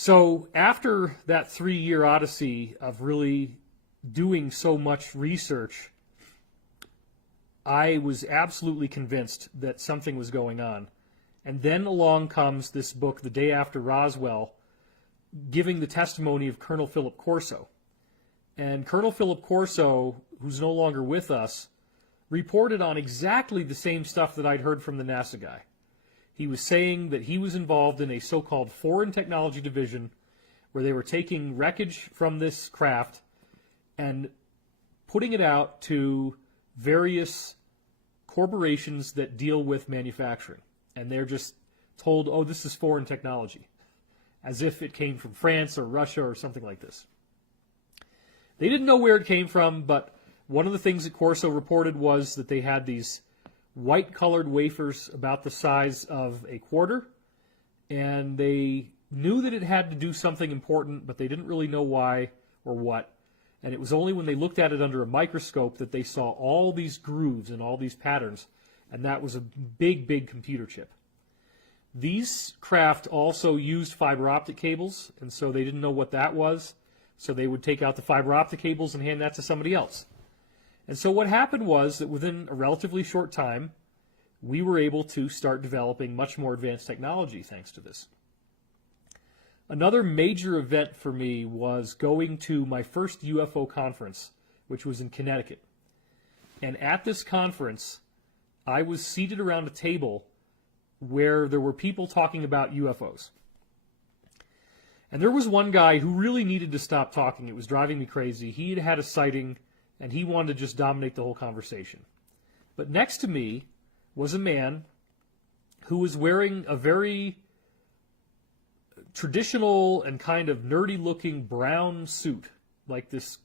So after that 3-year odyssey of really doing so much research, I was absolutely convinced that something was going on. And then along comes this book, The Day After Roswell, giving the testimony of Colonel Philip Corso. And Colonel Philip Corso, who's no longer with us, reported on exactly the same stuff that I'd heard from the NASA guy. He was saying that he was involved in a so-called foreign technology division where they were taking wreckage from this craft and putting it out to various corporations that deal with manufacturing. And they're just told, oh, this is foreign technology, as if it came from France or Russia or something like this. They didn't know where it came from, but one of the things that Corso reported was that they had these white-colored wafers about the size of a quarter, and they knew that it had to do something important, but they didn't really know why or what. And it was only when they looked at it under a microscope that they saw all these grooves and all these patterns, and that was a big, big computer chip. These craft also used fiber optic cables, and so they didn't know what that was, so they would take out the fiber optic cables and hand that to somebody else. And so what happened was that within a relatively short time, we were able to start developing much more advanced technology thanks to this. Another major event for me was going to my first UFO conference, which was in Connecticut. And at this conference, I was seated around a table where there were people talking about UFOs. And there was one guy who really needed to stop talking. It was driving me crazy. He had had a sighting, and he wanted to just dominate the whole conversation. But next to me was a man who was wearing a very traditional and kind of nerdy-looking brown suit, like this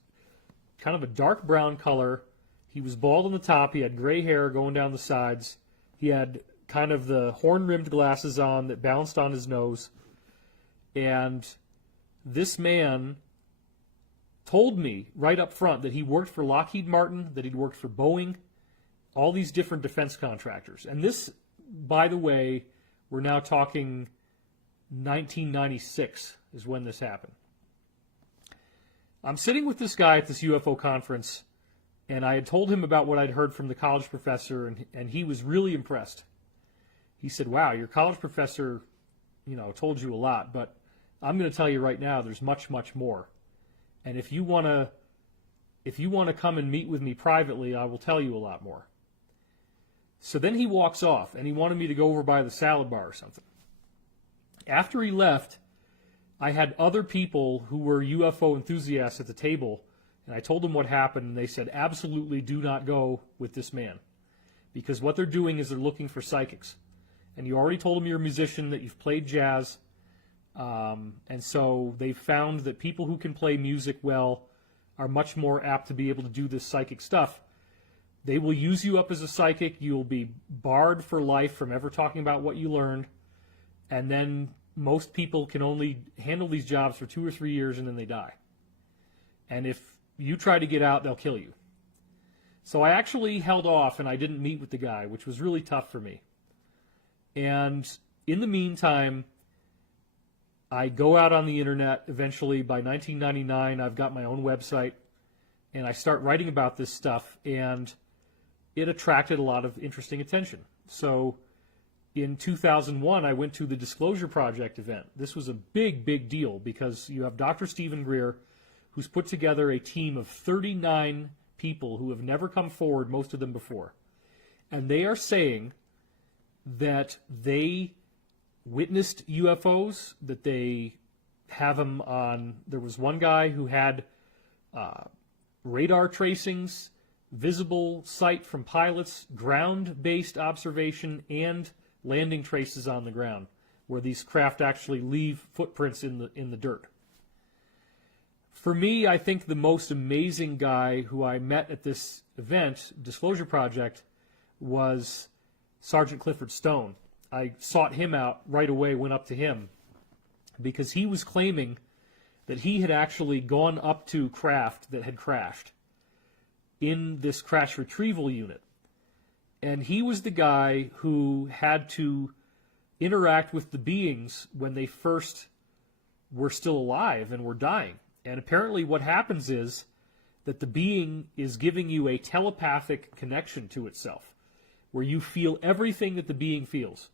kind of a dark brown color. He was bald on the top. He had gray hair going down the sides. He had kind of the horn-rimmed glasses on that bounced on his nose. And this man told me right up front that he worked for Lockheed Martin, that he'd worked for Boeing, all these different defense contractors. And this, by the way, we're now talking 1996 is when this happened. I'm sitting with this guy at this UFO conference, and I had told him about what I'd heard from the college professor, and he was really impressed. He said, wow, your college professor, told you a lot, but I'm going to tell you right now there's much, much more. And if you want to come and meet with me privately, I will tell you a lot more. So then he walks off, and he wanted me to go over by the salad bar or something. After he left, I had other people who were UFO enthusiasts at the table, and I told them what happened, and they said, absolutely do not go with this man. Because what they're doing is they're looking for psychics. And you already told them you're a musician, that you've played jazz. And so they found that people who can play music well are much more apt to be able to do this psychic stuff. They will use you up as a psychic. You'll be barred for life from ever talking about what you learned. And then most people can only handle these jobs for 2 or 3 years, and then they die. And if you try to get out, they'll kill you. So I actually held off, and I didn't meet with the guy, which was really tough for me. And in the meantime, I go out on the internet. Eventually, by 1999, I've got my own website, and I start writing about this stuff, and it attracted a lot of interesting attention. So in 2001, I went to the Disclosure Project event. This was a big, big deal because you have Dr. Stephen Greer, who's put together a team of 39 people who have never come forward, most of them before. And they are saying that they witnessed UFOs, that they have them on. There was one guy who had radar tracings, visible sight from pilots, ground-based observation, and landing traces on the ground, where these craft actually leave footprints in the dirt. For me, I think the most amazing guy who I met at this event, Disclosure Project, was Sergeant Clifford Stone. I sought him out right away, went up to him, because he was claiming that he had actually gone up to craft that had crashed in this crash retrieval unit. And he was the guy who had to interact with the beings when they first we're still alive and we're dying. And apparently what happens is that the being is giving you a telepathic connection to itself, where you feel everything that the being feels.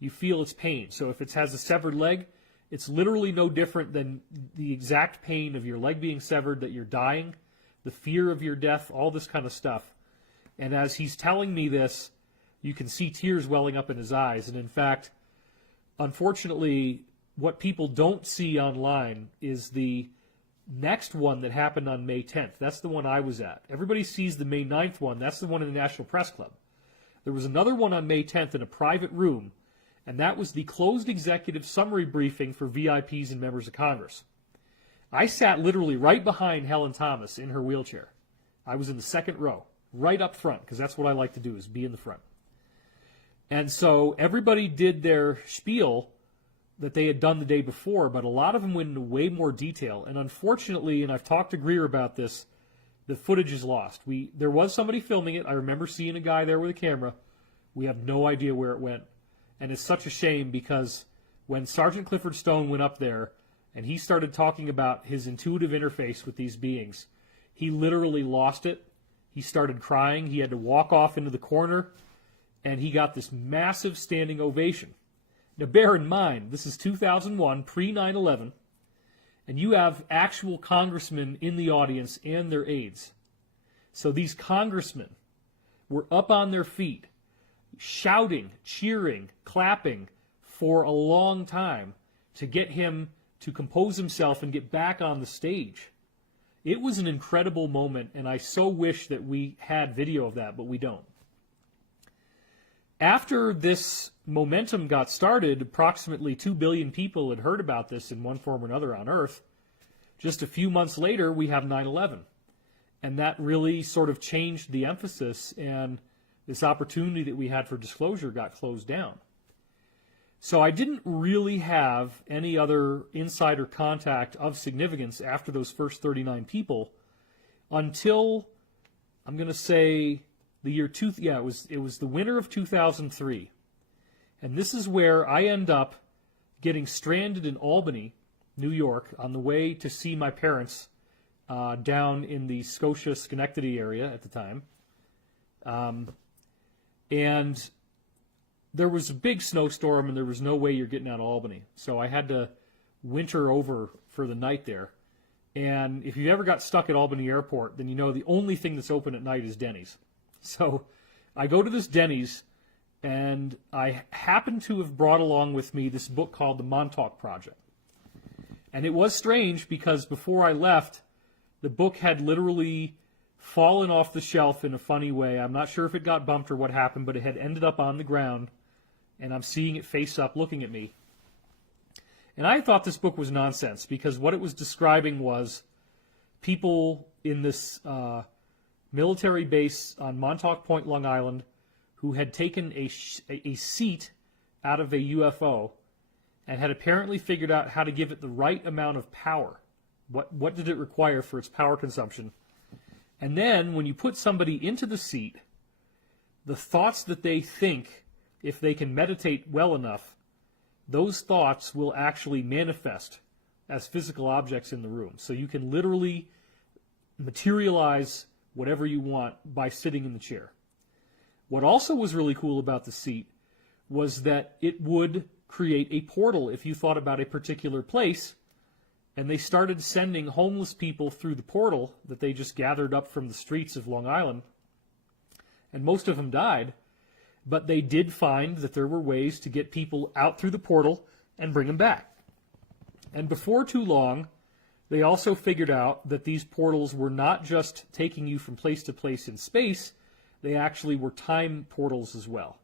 You feel its pain. So if it has a severed leg, it's literally no different than the exact pain of your leg being severed, that you're dying, the fear of your death, all this kind of stuff. And as he's telling me this, you can see tears welling up in his eyes. And in fact, unfortunately, what people don't see online is the next one that happened on May 10th. That's the one I was at. Everybody sees the May 9th one. That's the one in the National Press Club. There was another one on May 10th in a private room, and that was the closed executive summary briefing for VIPs and members of Congress. I sat literally right behind Helen Thomas in her wheelchair. I was in the second row, right up front, because that's what I like to do, is be in the front. And so everybody did their spiel that they had done the day before, but a lot of them went into way more detail. And unfortunately, and I've talked to Greer about this, the footage is lost. There was somebody filming it. I remember seeing a guy there with a camera. We have no idea where it went. And it's such a shame, because when Sergeant Clifford Stone went up there and he started talking about his intuitive interface with these beings, he literally lost it. He started crying. He had to walk off into the corner, and he got this massive standing ovation. Now, bear in mind, this is 2001, pre-9/11, and you have actual congressmen in the audience and their aides. So these congressmen were up on their feet, shouting, cheering, clapping for a long time to get him to compose himself and get back on the stage. It was an incredible moment, and I so wish that we had video of that, but we don't. After this momentum got started, approximately 2 billion people had heard about this in one form or another on Earth. Just a few months later, we have 9/11. And that really sort of changed the emphasis, and this opportunity that we had for disclosure got closed down. So I didn't really have any other insider contact of significance after those first 39 people until, I'm going to say, the year it was the winter of 2003. And this is where I end up getting stranded in Albany, New York, on the way to see my parents down in the Scotia, Schenectady area at the time. And there was a big snowstorm, and there was no way you're getting out of Albany. So I had to winter over for the night there. And if you ever got stuck at Albany Airport, then you know the only thing that's open at night is Denny's. So I go to this Denny's, and I happen to have brought along with me this book called The Montauk Project. And it was strange, because before I left, the book had literally fallen off the shelf in a funny way. I'm not sure if it got bumped or what happened, but it had ended up on the ground, and I'm seeing it face up looking at me. And I thought this book was nonsense, because what it was describing was people in this military base on Montauk Point, Long Island, who had taken a seat out of a UFO and had apparently figured out how to give it the right amount of power. What did it require for its power consumption? And then when you put somebody into the seat, the thoughts that they think, if they can meditate well enough, those thoughts will actually manifest as physical objects in the room. So you can literally materialize whatever you want by sitting in the chair. What also was really cool about the seat was that it would create a portal if you thought about a particular place, and they started sending homeless people through the portal that they just gathered up from the streets of Long Island, and most of them died, but they did find that there were ways to get people out through the portal and bring them back. And before too long, they also figured out that these portals were not just taking you from place to place in space, they actually were time portals as well.